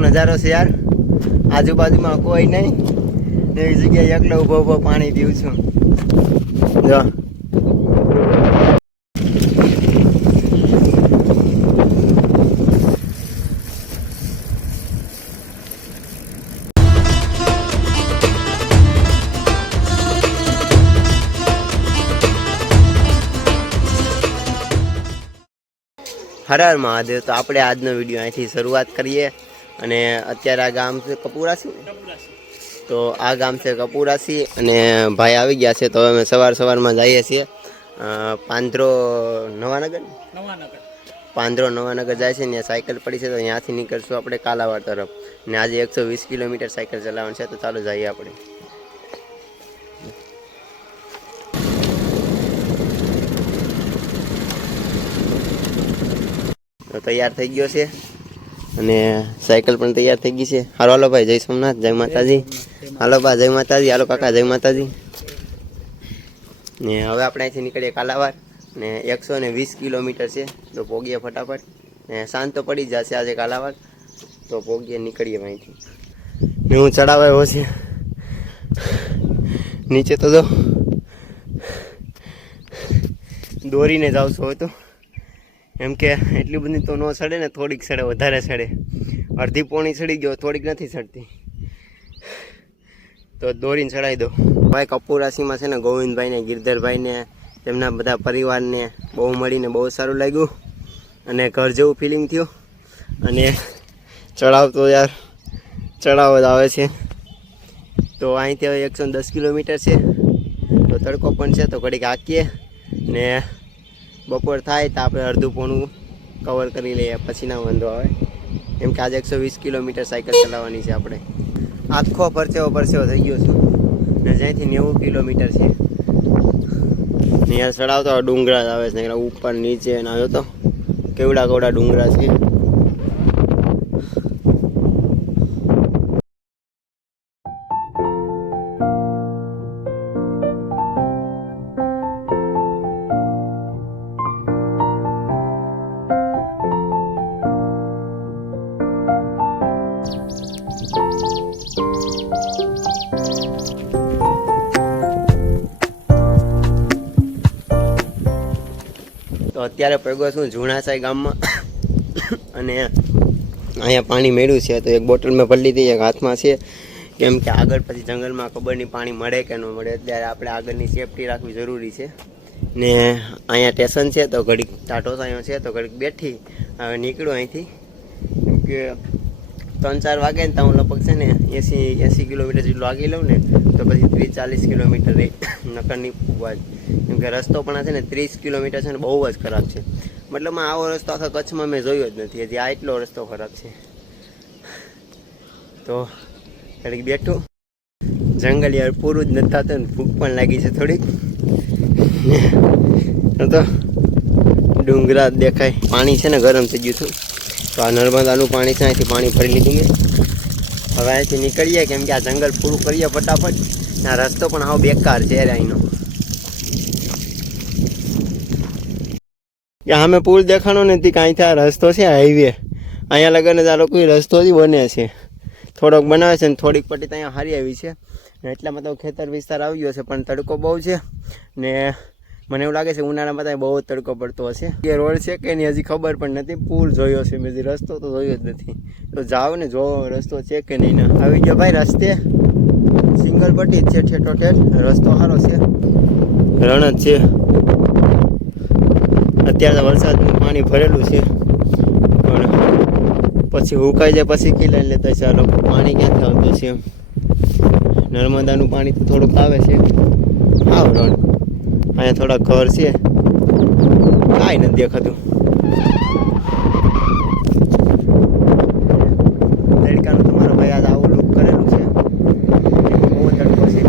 શું નજારો છે યાર, આજુબાજુમાં કોઈ નહીં, એક જગ્યાએ એકલો ઊભો ઊભો પાણી પીવું છું. જો હર હર મહાદેવ. તો આપણે આજનો વિડીયો અહીંથી શરૂઆત કરીએ. અને અત્યારે આ ગામ છે કપુરાસી, તો આ ગામ છે કપુરાસી અને ભાઈ આવી ગયા છે. તો અમે સવારમાં જઈએ છીએ પાંદરો નવાનગર જાય છે. ત્યાં સાયકલ પડી છે, તો ત્યાંથી નીકળશું આપણે કાલાવાડ તરફ. ને આજે 120 કિલોમીટર સાયકલ ચલાવવાનું છે, તો ચાલો જઈએ આપણે. તૈયાર થઈ ગયો છે અને સાયકલ પણ તૈયાર થઈ ગઈ છે. હાલો ભાઈ, જય સોમનાથ, જય માતાજી. હાલો બા, જય માતાજી. હાલો કાકા, જય માતાજી. ને હવે આપણે અહીંથી નીકળીએ કાલાવાડ. ને 120 કિલોમીટર છે, તો પોગીએ ફટાફટ. ને સાંજ તો પડી જ જશે આજે કાલાવાડ, તો પોગીએ નીકળીએ અહીંથી. ને હું ચડાવ્યો છે નીચે, તો જો દોરીને જાઉં છું તો, એમ કે એટલી બધી તો ન સડે ને, થોડીક સડે, વધારે સડે. અડધી પોણી સડી ગયો, થોડીક નથી સડતી, તો દોરીને ચડાવી દો. ભાઈ કપુરાસીમાં છે ને ગોવિંદભાઈને, ગિરધરભાઈને, તેમના બધા પરિવારને બહુ મળીને બહુ સારું લાગ્યું અને ઘર જેવું ફિલિંગ થયું. અને ચડાવ તો યાર ચડાવ જ આવે છે. તો અહીંથી હવે 110 કિલોમીટર છે, તો તડકો પણ છે, તો ઘડીક હાંકીએ ને બપોર થાય તો આપણે અડધું પોણું કવર કરી લઈએ, પછી ના વાંધો આવે. કેમ કે આજે 120 કિલોમીટર સાયકલ ચલાવવાની છે આપણે. આખો પરસેવો થઈ ગયો છું ને, જ્યાંથી 90 કિલોમીટર છે. અહીંયા ચડાવતો ડુંગરા આવે છે, ઉપર નીચે આવ્યો તો કેવડા કેવડા ડુંગરા છે. તો અત્યારે પગ્યો છું ઝુણાસાઈ ગામમાં અને અહીંયા પાણી મેળ્યું છે, તો એક બોટલ મેં ભરી લીધી, એક હાથમાં છે. કેમ કે આગળ પછી જંગલમાં ખબર નહીં પાણી મળે કે ન મળે, ત્યારે આપણે આગળની સેફટી રાખવી જરૂરી છે. ને અહીંયા સ્ટેશન છે, તો ઘડીક ટાટો સાયો છે, તો ઘડીક બેઠી હવે નીકળું અહીંથી. કેમ કે 3-4 વાગે ને તો હું લગભગ છે ને 80 કિલોમીટર જેટલું આગી લઉં ને, તો પછી 30-40 કિલોમીટર નકર નહીં પૂગવા જ. કેમ કે રસ્તો પણ છે ને 30 કિલોમીટર છે ને બહુ જ ખરાબ છે. મતલબ આવો રસ્તો આખા કચ્છમાં મેં જોયો જ નથી હજી, આ એટલો રસ્તો ખરાબ છે. તો ઘડીક બેઠું, જંગલ યાર પૂરું જ નથી થતું ને, ભૂખ પણ લાગી છે થોડીક. તો ડુંગરા દેખાય, પાણી છે ને ગરમ થઈ ગયું હતું, તો આ નર્મદાનું પાણી છે, અહીંથી પાણી ભરી લીધું મેં. હવે અહીંથી નીકળીએ, કેમ કે આ જંગલ પૂરું કરીએ ફટાફટ. આ રસ્તો પણ હાવ બેકાર છે યાર અહીંનો. સામે પુલ દેખાણો નથી, કાંઈથી આ રસ્તો છે હાઈવે, અહીંયા લગન જ આ લોકો રસ્તો જ બને છે. થોડોક બનાવે છે ને થોડીક પટ્ટી તો અહીંયા હારી આવી છે, ને એટલામાં તો ખેતર વિસ્તાર આવી ગયો છે, પણ તડકો બહુ છે. ને મને એવું લાગે છે ઉનાળામાં તો બહુ જ તડકો પડતો હશે. એ રોડ છે કે નહીં હજી ખબર પણ નથી, પુલ જોયો છે મેં, રસ્તો તો જોયો જ નથી. તો જાઓ ને જો રસ્તો છે કે નહીં. ના આવી ગયો ભાઈ રસ્તે, સિંગલ પટ્ટી જ છે ઠેઠો ઠેઠ, રસ્તો સારો છે, રણ જ છે. અત્યારે તો વરસાદનું પાણી ભરેલું છે, પણ પછી હુકાઈ જાય પછી કિલાઈ લેતા છે આ લોકો. પાણી ક્યાંથી આવતું છે? નર્મદાનું પાણી તો થોડુંક આવે છે. આવ રણ, અહીંયા થોડા ઘર છે, કાંઈ નથી દેખાતું. તડકાનું તમારો ભાઈ આજ આવું લુક કરેલું છે, બહુ તડકો છે.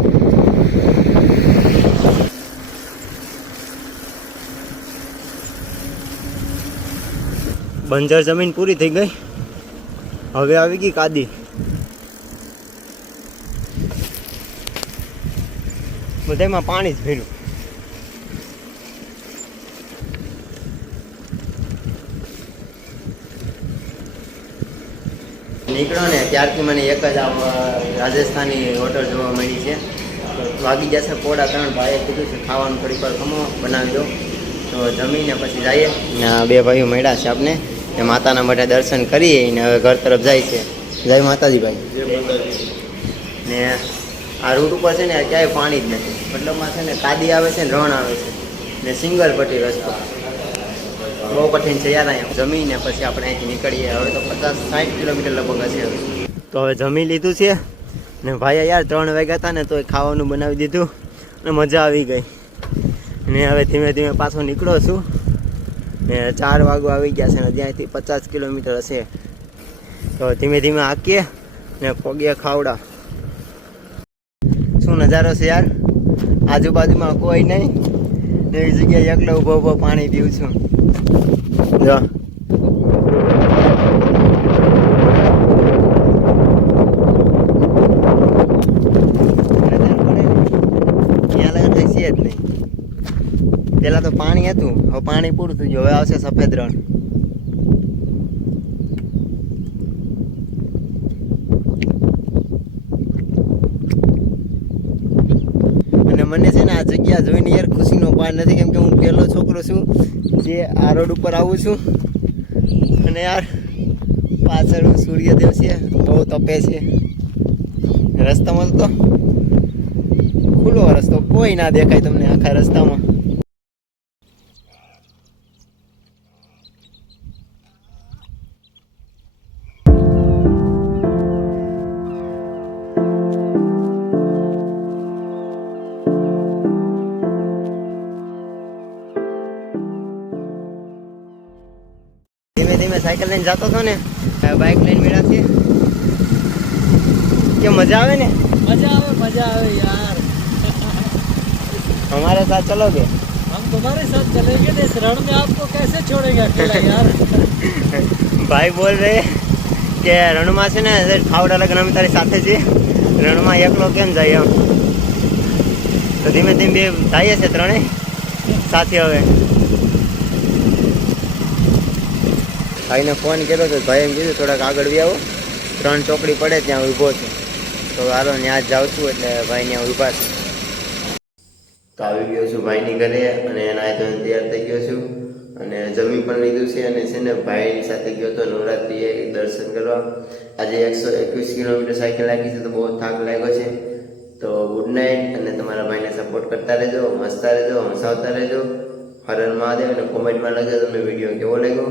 બંજર જમીન પૂરી થઈ ગઈ, હવે આવી ગઈ કાદી. બધામાં પાણી જ ભર્યું. નીકળો ને ત્યારથી મને એક જ રાજસ્થાની હોટલ જોવા મળી છે. તો વાગી જશે 3:30. ભાઈએ કીધું છે ખાવાનું થોડીક વાર ખમો બનાવી દો, તો જમીને પછી જઈએ. ને આ બે ભાઈઓ મળ્યા છે આપણે, એ માતાના મઢે દર્શન કરીએ ને હવે ઘર તરફ જાય છે. જય માતાજી ભાઈ. ને આ રૂટ ઉપર છે ને ક્યાંય પાણી જ નથી, મતલબમાં છે ને કાદી આવે છે ને રણ આવે છે ને સિંગલ પટ્ટી રસ્તો, બહુ કઠિન છે યાર. અહીંયા જમીને પછી આપણે અહીંથી નીકળીએ. હવે તો 50-60 કિલોમીટર લગભગ હશે. તો હવે જમી લીધું છે ને ભાઈ યાર 3 વાગ્યા હતા ને તો ખાવાનું બનાવી દીધું ને મજા આવી ગઈ. ને હવે ધીમે ધીમે પાછો નીકળો છું ને 4 વાગવા આવી ગયા છે ને ત્યાંથી 50 કિલોમીટર હશે. તો ધીમે ધીમે હાકીએ ને પગે ખાવડા. શું નજારો છે યાર, આજુબાજુમાં કોઈ નહીં ને એવી જગ્યાએ એકલો ઊભો ઊભો પાણી પીવું છું. જો પેલા તો પાણી હતું, હવે પાણી પૂરું થઈ ગયું, હવે આવશે સફેદ રણ. અને મને છે ને આ જગ્યા જોઈને યાર ખુશીનો પાર નથી, કેમ કે હું પહેલો છોકરો છું જે આ રોડ ઉપર આવું છું. અને યાર પાછળ સૂર્યદેવ છે, બહુ તપે છે. રસ્તામાં તો ખુલ્લો રસ્તો, કોઈ ના દેખાય તમને આખા રસ્તામાં. ધીમે ધીમે સાયકલ લઈને જતો હતો ને, બાઇક લઈને મેળા છે કે મજા આવે ને. मजा आवे यार। हमारे साथ चलोगे? हम तुम्हारे साथ चलेंगे, इस रण में आपको कैसे छोड़ेंगे अकेला यार। ભાઈ બોલ રહે કે રણમાં છે ને ખાવડા લગન અમે તારી સાથે છીએ, રણમાં એકલો કેમ જાય એમ. તો ધીમે ધીમે જઈએ છે ત્રણેય સાથે. હવે ભાઈને ફોન કર્યો તો ભાઈ એમ કીધું થોડાક આગળ બી આવો, 3 ચોકડી પડે ત્યાં ઊભો છે. તો હાલો ત્યાં જ જાઉં છું, એટલે ભાઈ ત્યાં ઊભા છે. તો આવી ગયો છું ભાઈની ઘરે અને એના તો તૈયાર થઈ ગયો છું અને જમી પણ લીધું છે. અને છે ને ભાઈની સાથે ગયો તો નવરાત્રિએ દર્શન કરવા. આજે 121 કિલોમીટર સાયકલ લાગી છે, તો બહુ થાક લાગ્યો છે. તો ગુડ નાઇટ, અને તમારા ભાઈને સપોર્ટ કરતા રહેજો, મસ્તા રહેજો, હસાવતા રહેજો. હર હર મહાદેવ. અને કોમેન્ટમાં લખજો તમને વિડીયો કેવો લાગ્યો.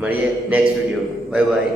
મળીએ નેક્સ્ટ વિડીયો. Bye bye.